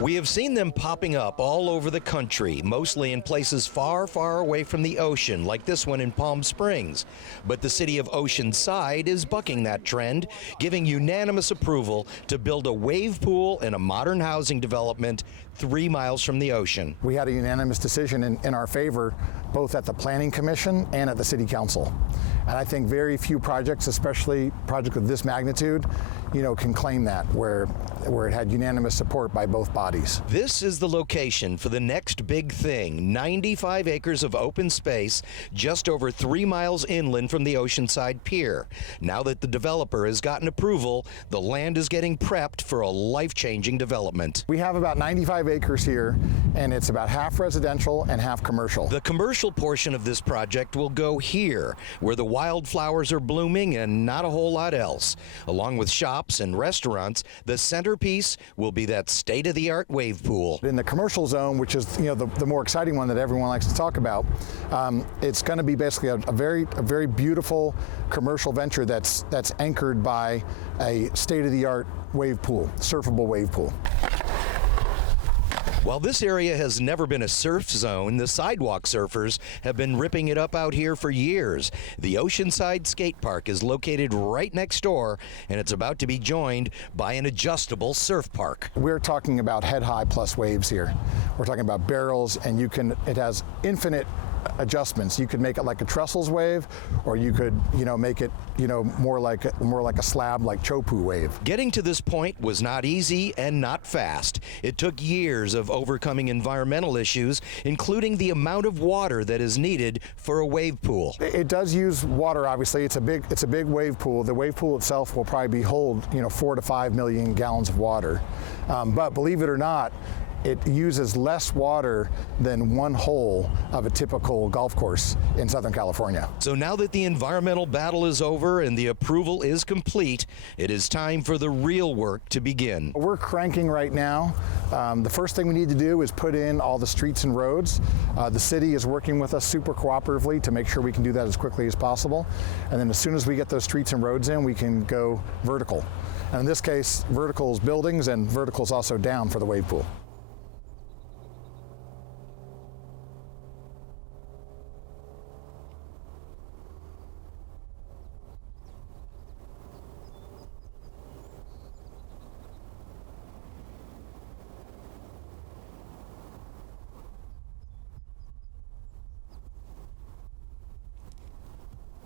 We have seen them popping up all over the country, mostly in places far, far away from the ocean, like this one in Palm Springs. But the city of Oceanside is bucking that trend, giving unanimous approval to build a wave pool in a modern housing development 3 miles from the ocean. We had a unanimous decision in our favor, both at the Planning Commission and at the City Council. And I think very few projects, especially projects of this magnitude, can claim that, where it had unanimous support by both bodies. This is the location for the next big thing, 95 acres of open space just over 3 miles inland from the Oceanside Pier. Now that the developer has gotten approval, the land is getting prepped for a life-changing development. We have about 95 acres here, and it's about half residential and half commercial. The commercial portion of this project will go here, where the wildflowers are blooming and not a whole lot else. Along with shops and restaurants, the centerpiece will be that state-of-the-art wave pool. In the commercial zone, which is the more exciting one that everyone likes to talk about, it's going to be basically a very beautiful commercial venture that's anchored by a state-of-the-art wave pool, surfable wave pool. While this area has never been a surf zone, the sidewalk surfers have been ripping it up out here for years. The Oceanside Skate Park is located right next door, and it's about to be joined by an adjustable surf park. We're talking about head-high plus waves here. We're talking about barrels, and it has infinite adjustments. You could make it like a trestles wave, or you could, make it, more like a slab, like Chopu wave. Getting to this point was not easy and not fast. It took years of overcoming environmental issues, including the amount of water that is needed for a wave pool. It does use water, obviously. It's a big wave pool. The wave pool itself will probably hold, 4 to 5 million gallons of water. But believe it or not, it uses less water than one hole of a typical golf course in Southern California. So now that the environmental battle is over and the approval is complete, it is time for the real work to begin. We're cranking right now. The first thing we need to do is put in all the streets and roads. The city is working with us super cooperatively to make sure we can do that as quickly as possible. And then as soon as we get those streets and roads in, we can go vertical. And in this case, vertical is buildings, and vertical is also down for the wave pool.